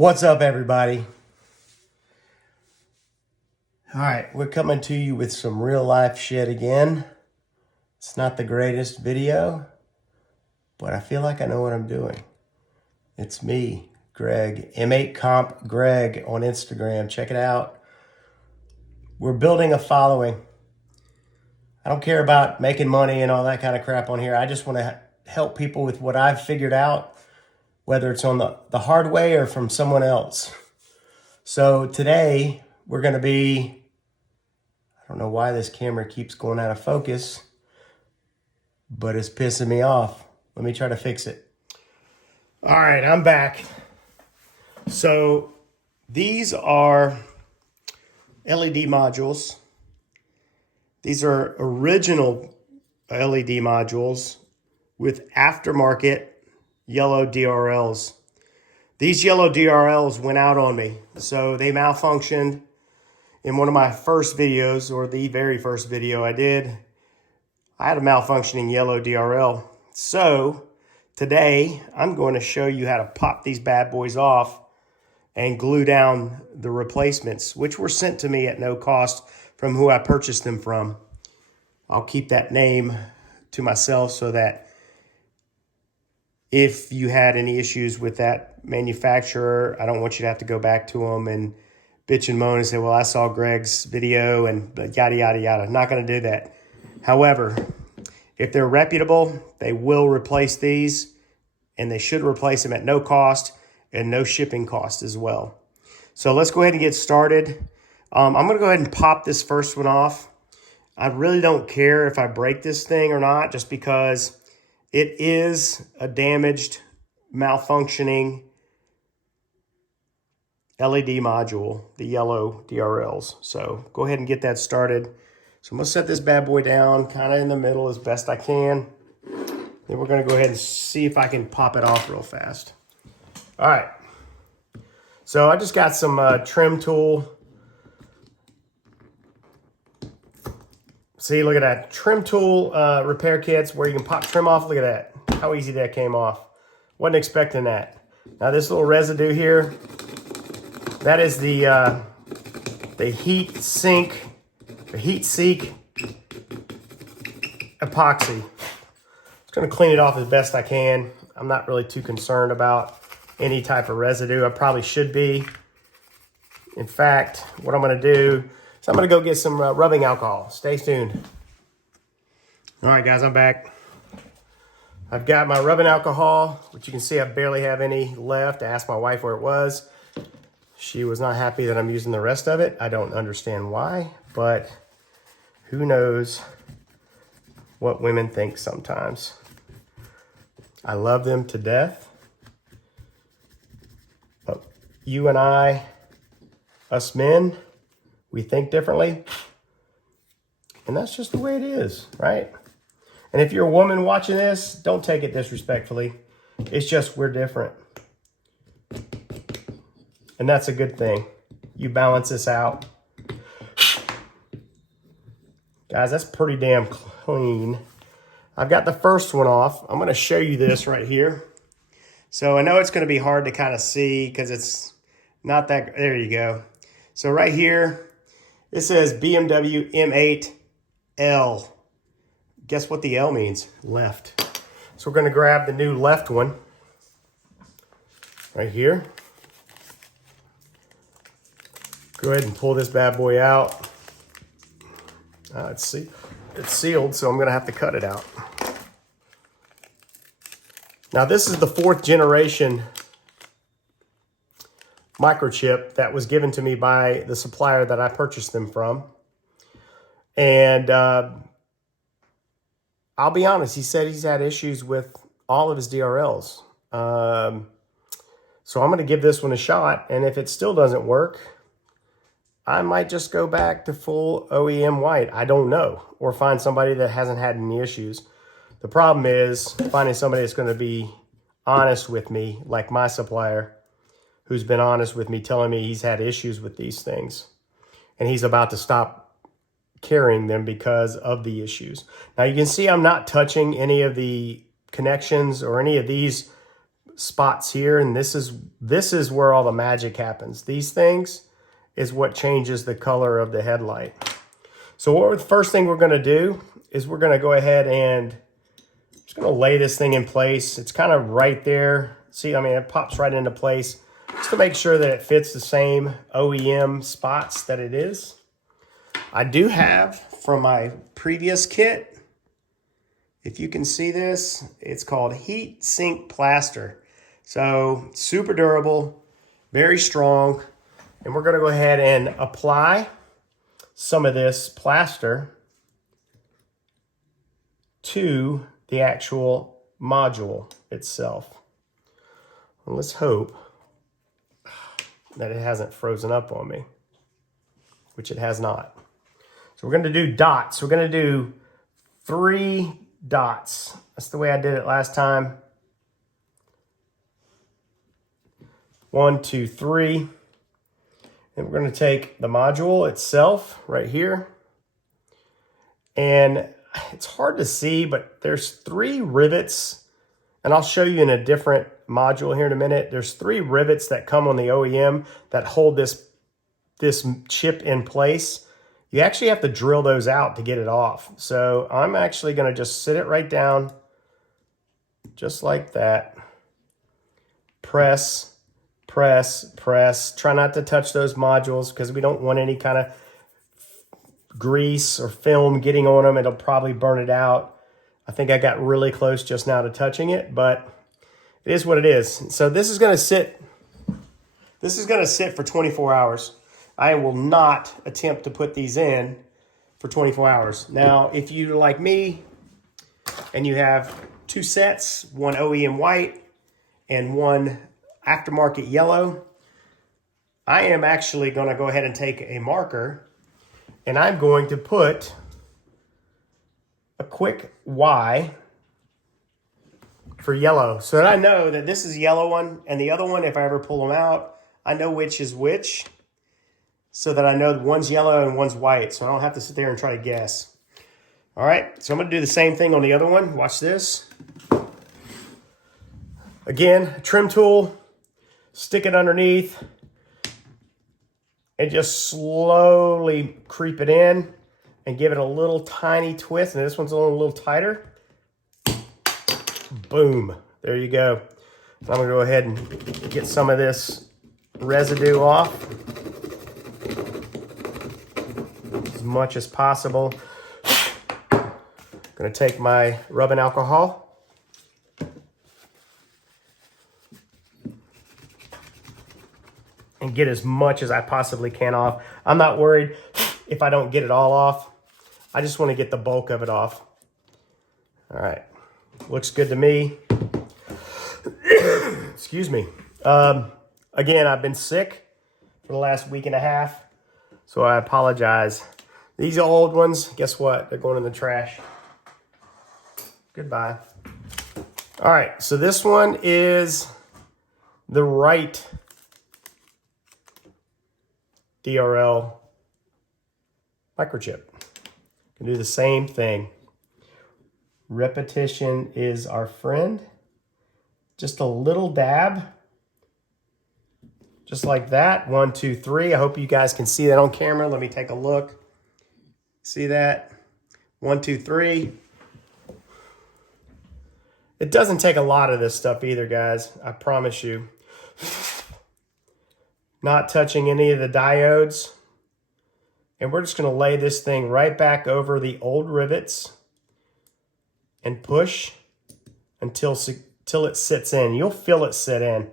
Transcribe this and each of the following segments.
What's up, everybody? All right, we're coming to you with some real life shit again. It's not the greatest video, but I feel like I know what I'm doing. It's me, Greg, M8 Comp Greg on Instagram. Check it out. We're building a following. I don't care about making money and all that kind of crap on here. I just want to help people with what I've figured out, whether it's on the hard way or from someone else. So today we're going to be, I don't know why this camera keeps going out of focus, but it's pissing me off. Let me try to fix it. All right, I'm back. So these are LED modules. These are original LED modules with aftermarket yellow DRLs. These yellow DRLs went out on me. So they malfunctioned in one of my first videos, or the very first video I did. I had a malfunctioning yellow DRL. So today I'm going to show you how to pop these bad boys off and glue down the replacements, which were sent to me at no cost from who I purchased them from. I'll keep that name to myself so that if you had any issues with that manufacturer, I don't want you to have to go back to them and bitch and moan and say, well, I saw Greg's video and yada, yada, yada. Not going to do that. However, if they're reputable, they will replace these, and they should replace them at no cost and no shipping cost as well. So let's go ahead and get started. I'm going to go ahead and pop this first one off. I really don't care if I break this thing or not, just because it is a damaged, malfunctioning LED module, the yellow DRLs. So go ahead and get that started. So I'm gonna set this bad boy down kind of in the middle as best I can. Then we're gonna go ahead and see if I can pop it off real fast. All right. So I just got some trim tool. See, look at that. Trim tool repair kits where you can pop trim off. Look at that. How easy that came off. Wasn't expecting that. Now this little residue here, that is the heat seek epoxy. Just gonna clean it off as best I can. I'm not really too concerned about any type of residue. I probably should be. In fact, what I'm gonna do, so I'm gonna go get some rubbing alcohol. Stay tuned. All right, guys, I'm back. I've got my rubbing alcohol, which you can see I barely have any left. I asked my wife where it was. She was not happy that I'm using the rest of it. I don't understand why, but who knows what women think sometimes. I love them to death. But you and I, us men, we think differently, and that's just the way it is, right? And if you're a woman watching this, don't take it disrespectfully. It's just we're different. And that's a good thing. You balance this out. Guys, that's pretty damn clean. I've got the first one off. I'm gonna show you this right here. So I know it's gonna be hard to kind of see because it's not that, there you go. So right here, it says BMW M8L. Guess what the L means? Left. So we're gonna grab the new left one right here. Go ahead and pull this bad boy out. It's sealed, so I'm gonna have to cut it out. Now this is the 4th generation microchip that was given to me by the supplier that I purchased them from. And I'll be honest, he said he's had issues with all of his DRLs. So I'm gonna give this one a shot, and if it still doesn't work, I might just go back to full OEM white. I don't know. Or find somebody that hasn't had any issues. The problem is finding somebody that's going to be honest with me, like my supplier, who's been honest with me, telling me he's had issues with these things. And he's about to stop carrying them because of the issues. Now you can see I'm not touching any of the connections or any of these spots here, and this is where all the magic happens. These things is what changes the color of the headlight. So the first thing we're going to do is we're going to go ahead and just going to lay this thing in place. It's kind of right there. See, I mean, it pops right into place just to make sure that it fits the same OEM spots that it is. I do have from my previous kit, if you can see this, it's called heat sink plaster. So super durable, very strong. And we're going to go ahead and apply some of this plaster to the actual module itself. And let's hope that it hasn't frozen up on me, which it has not. So we're going to do dots. We're going to do 3 dots. That's the way I did it last time. 1, 2, 3. And we're going to take the module itself right here. And it's hard to see, but there's 3 rivets. And I'll show you in a different module here in a minute. There's 3 rivets that come on the OEM that hold this chip in place. You actually have to drill those out to get it off. So I'm actually going to just sit it right down, just like that. Press, press, press. Try not to touch those modules because we don't want any kind of grease or film getting on them. It'll probably burn it out. I think I got really close just now to touching it, but it is what it is. So this is going to sit. This is going to sit for 24 hours. I will not attempt to put these in for 24 hours. Now, if you're like me and you have 2 sets, one OEM white and one aftermarket yellow, I am actually going to go ahead and take a marker and I'm going to put a quick Y for yellow so that I know that this is the yellow one and the other one, if I ever pull them out, I know which is which. So that I know one's yellow and one's white, so I don't have to sit there and try to guess. All right, so I'm going to do the same thing on the other one. Watch this. Again, trim tool, stick it underneath, and just slowly creep it in and give it a little tiny twist. And this one's a little tighter. Boom, there you go. So I'm going to go ahead and get some of this residue off as much as possible. I'm going to take my rubbing alcohol and get as much as I possibly can off. I'm not worried if I don't get it all off. I just want to get the bulk of it off. All right, looks good to me. Excuse me. Again, I've been sick for the last week and a half, so I apologize. These old ones, guess what? They're going in the trash. Goodbye. All right, so this one is the right DRL microchip. Can do the same thing. Repetition is our friend. Just a little dab. Just like that. 1, 2, 3. I hope you guys can see that on camera. Let me take a look. See that? 1, 2, 3. It doesn't take a lot of this stuff either, guys. I promise you. Not touching any of the diodes. And we're just going to lay this thing right back over the old rivets and push until it sits in. You'll feel it sit in.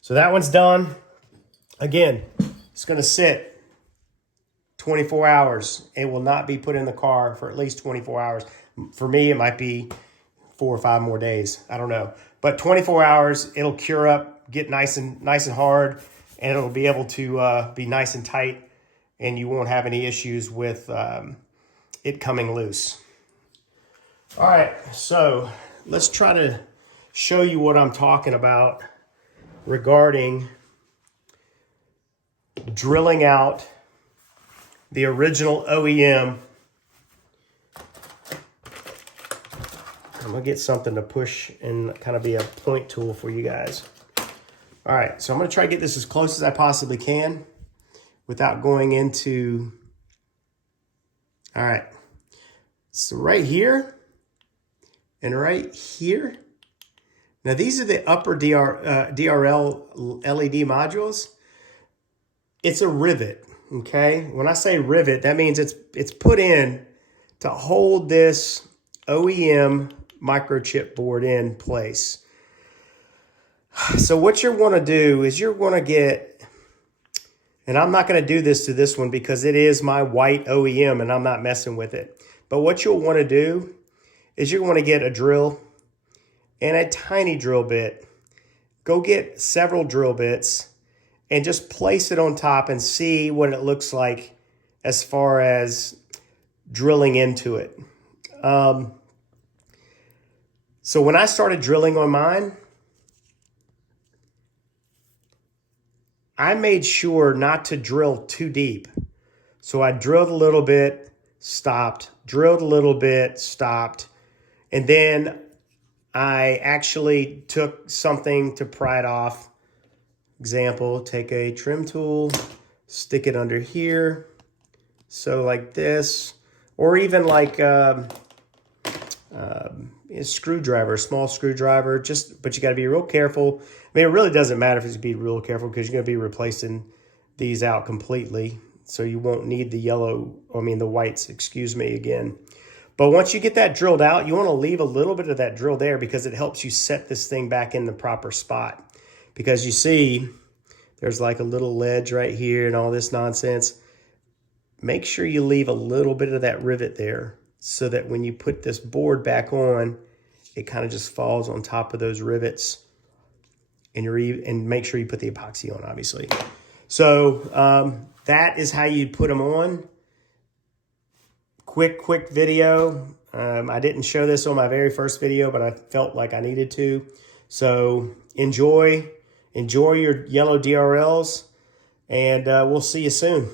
So that one's done. Again, it's going to sit 24 hours. It will not be put in the car for at least 24 hours. For me, it might be 4 or 5 more days. I don't know. But 24 hours, it'll cure up, get nice and hard, and it'll be able to be nice and tight, and you won't have any issues with it coming loose. All right, so let's try to show you what I'm talking about regarding drilling out the original OEM I'm gonna get something to push and kind of be a point tool for you guys. All right, so I'm gonna try to get this as close as I possibly can without going into, all right. So right here and right here. Now these are the upper DRL LED modules. It's a rivet, okay? When I say rivet, that means it's put in to hold this OEM microchip board in place. So what you're going to do is you're going to get, and I'm not going to do this to this one because it is my white OEM and I'm not messing with it. But what you'll want to do is you're going to get a drill and a tiny drill bit. Go get several drill bits and just place it on top and see what it looks like as far as drilling into it. So when I started drilling on mine, I made sure not to drill too deep. So I drilled a little bit, stopped, drilled a little bit, stopped, and then I actually took something to pry it off. Example, take a trim tool, stick it under here, so like this, or even like a screwdriver, a small screwdriver, but you got to be real careful. I mean, it really doesn't matter if it's be real careful because you're going to be replacing these out completely. So you won't need the whites, excuse me, again. But once you get that drilled out, you want to leave a little bit of that drill there because it helps you set this thing back in the proper spot. Because you see, there's like a little ledge right here and all this nonsense. Make sure you leave a little bit of that rivet there so that when you put this board back on, it kind of just falls on top of those rivets. And make sure you put the epoxy on, obviously. So that is how you put them on. Quick video. I didn't show this on my very first video, but I felt like I needed to. So enjoy your yellow DRLs, and we'll see you soon.